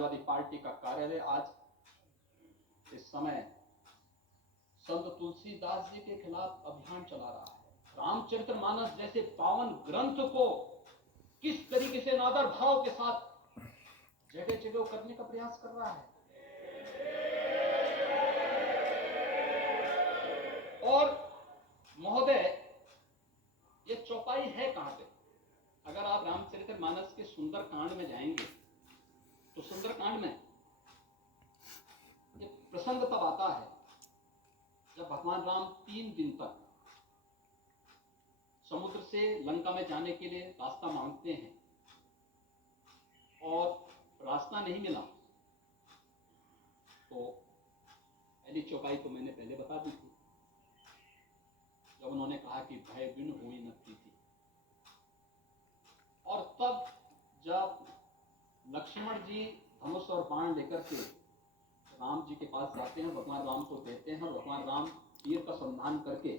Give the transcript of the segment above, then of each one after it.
Samajwadi party का कार्यालय आज इस समय संत तुलसीदास जी के खिलाफ अभियान चला रहा है। रामचरितमानस जैसे पावन ग्रंथ को किस तरीके से नादर भाव के साथ जगह जगह करने का प्रयास कर रहा है। और महोदय, ये चौपाई है कहां पे? अगर आप रामचरितमानस के सुंदर कांड में जाएंगे तो सुंदर कांड में ये प्रसंग तब आता है जब भगवान राम 3 दिन तक समुद्र से लंका में जाने के लिए रास्ता मांगते हैं और रास्ता नहीं मिला। तो पहली चौपाई तो मैंने पहले बता दी थी, जब उन्होंने कहा कि भय बिन हुई न प्रीति। और तब जब लक्ष्मण जी धनुष और बाण लेकर के राम जी के पास जाते हैं, भगवान राम को देते हैं और भगवान राम तीर का संधान करके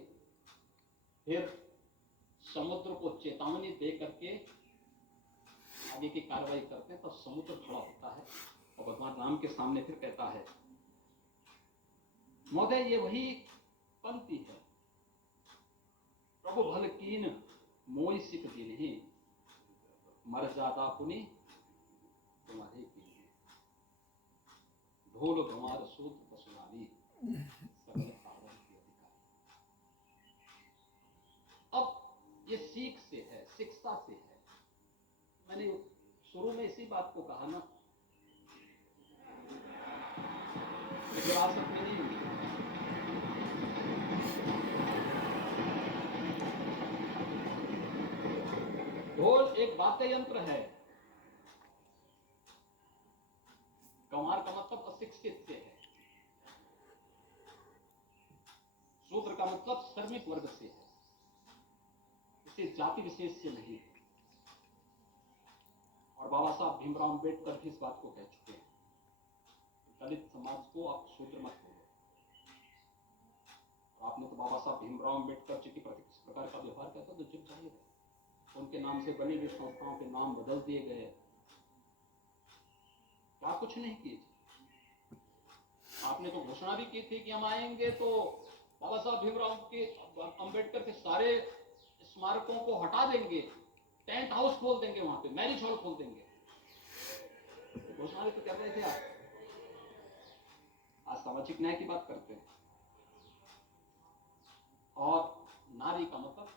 फिर समुद्र को चेतावनी दे करके आगे की कार्रवाई करते हैं, तब समुद्र खड़ा होता है और भगवान राम के सामने फिर कहता है, महोदय ये वही पंक्ति है, प्रभु भल कीन मोई सिख दिन ही मर जाता पुनि तुम्हारे की ढोल गंवार सूत पशुनाली सकल पावन के अधिकारी। अब ये सीख से है, शिक्षा से है। मैंने शुरू में इसी बात को कहा ना, विरासत में नहीं हुई। ढोल एक वाद्य यंत्र है। गंवार का मतलब अशिक्षित से है, शूद्र का मतलब श्रमिक वर्ग से है, इसे जाति विशेष से नहीं। और बाबा साहब भीमराव अंबेडकर भी इस बात को कह चुके हैं, दलित समाज को आप शूद्र मत बोलो। आपने तो बाबा साहब भीमराव अंबेडकर जी के प्रति किस प्रकार का व्यवहार किया था, तो जिप जाहिर है। उनके नाम से बनी हुई संस्थाओं के नाम बदल दिए गए, क्या कुछ नहीं किए। आपने तो घोषणा भी की थी कि हम आएंगे तो बाबा साहब भीमराव के अंबेडकर के सारे स्मारकों को हटा देंगे, टेंट हाउस खोल देंगे, वहां पे मैरिज हॉल खोल देंगे। तो घोषणा भी तो कर रहे थे आप। आज सामाजिक न्याय की बात करते हैं। और नारी का मतलब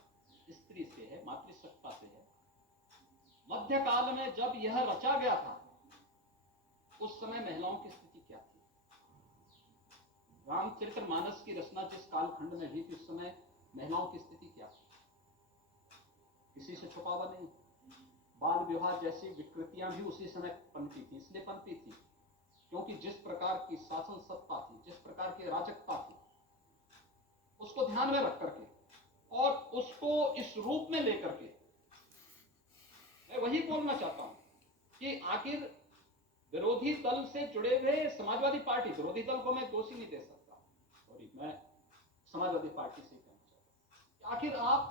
स्त्री से है, मातृसत्ता से है। मध्यकाल में जब यह रचा गया था उस समय महिलाओं की स्थिति क्या थी? रामचरितमानस की रचना जिस कालखंड में हुई थी उस समय महिलाओं की स्थिति क्या थी? किसी से छुपा हुआ नहीं। बाल विवाह जैसी विकृतियां भी उसी समय पनपी थी। इसलिए पनपी थी क्योंकि जिस प्रकार की शासन सत्ता थी, जिस प्रकार की अराजकता थी, उसको ध्यान में रख करके और उसको इस रूप में लेकर के मैं वही बोलना चाहता हूं कि आखिर विरोधी दल से जुड़े हुए समाजवादी पार्टी, विरोधी दल को मैं दोषी नहीं दे सकता, सॉरी, मैं समाजवादी पार्टी से कहना चाहता हूं, आखिर आप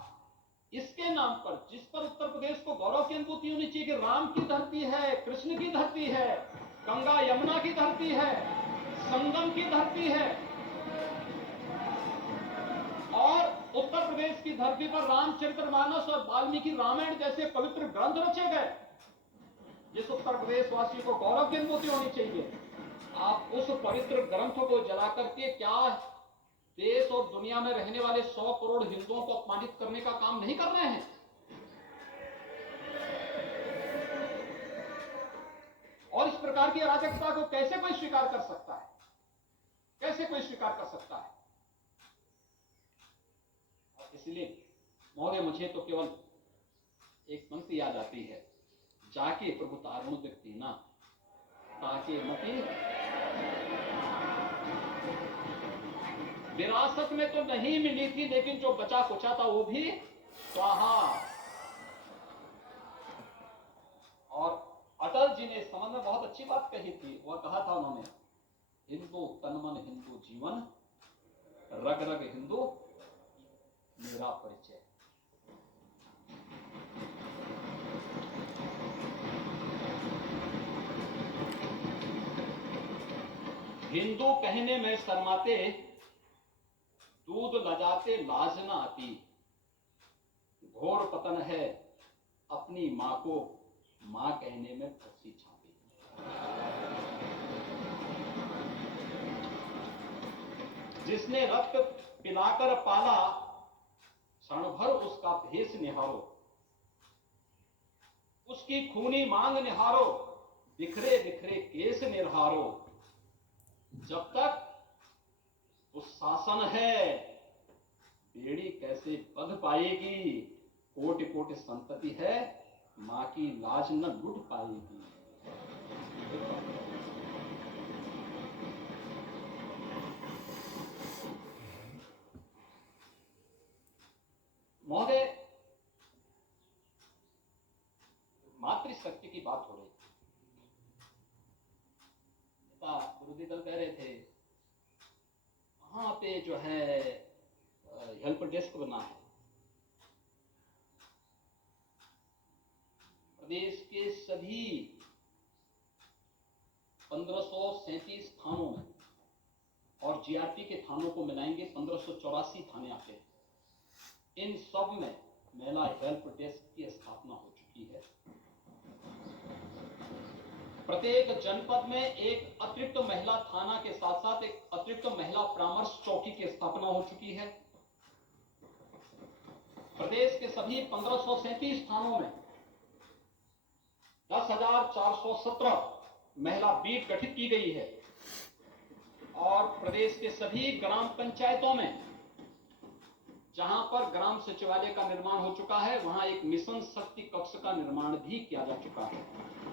इसके नाम पर, जिस पर उत्तर प्रदेश को गौरव की अनुभूति होनी चाहिए कि राम की धरती है, कृष्ण की धरती है, गंगा यमुना की धरती है, संगम की धरती है, और उत्तर प्रदेश की धरती पर रामचरितमानस और वाल्मीकि रामायण जैसे पवित्र ग्रंथ रचे गए, जिस उत्तर प्रदेश वासी को गौरव की अनुभूति होनी चाहिए, आप उस पवित्र ग्रंथ को जला करके क्या देश और दुनिया में रहने वाले 100 करोड़ हिंदुओं को अपमानित करने का काम नहीं कर रहे हैं? और इस प्रकार की अराजकता को कैसे कोई स्वीकार कर सकता है? कैसे कोई स्वीकार कर सकता है? और इसलिए महोदय, मुझे तो केवल एक पंक्ति याद आती है, जाके प्रभु तारुण व्यक्ति ना ताके मती, विरासत में तो नहीं मिली थी लेकिन जो बचा कुचा था वो भी स्वाहा। और अटल जी ने इस संबंध में बहुत अच्छी बात कही थी। वह कहा था उन्होंने, हिंदू तन मन हिंदू जीवन, रग रग हिंदू मेरा परिचय। हिंदू कहने में शर्माते, दूध लजाते लाज न आती। घोर पतन है अपनी मां को मां कहने में फंसी छाती। जिसने रक्त पिलाकर पाला, क्षण भर उसका भेष निहारो। उसकी खूनी मांग निहारो, बिखरे बिखरे केस निर्हारो। जब तक उस शासन है, बेड़ी कैसे बंध पाएगी। कोटि कोटि संतति है, मां की लाज न लुट पाएगी। महोदय, मातृशक्ति की बात हो रही। गुरुदेव कह रहे थे वहां पे जो है हेल्प डेस्क बना है। प्रदेश के सभी 1537 थानों में और जीआरपी के थानों को मिलाएंगे 1584 थाने आते हैं। इन सब में महिला हेल्प डेस्क की स्थापना हो चुकी है। प्रत्येक जनपद में एक अतिरिक्त महिला थाना के साथ साथ एक अतिरिक्त महिला परामर्श चौकी की स्थापना हो चुकी है। प्रदेश के सभी 1537 थानों में 10,417 महिला बीट गठित की गई है और प्रदेश के सभी ग्राम पंचायतों में जहां पर ग्राम सचिवालय का निर्माण हो चुका है, वहां एक मिशन शक्ति कक्ष का निर्माण भी किया जा चुका है।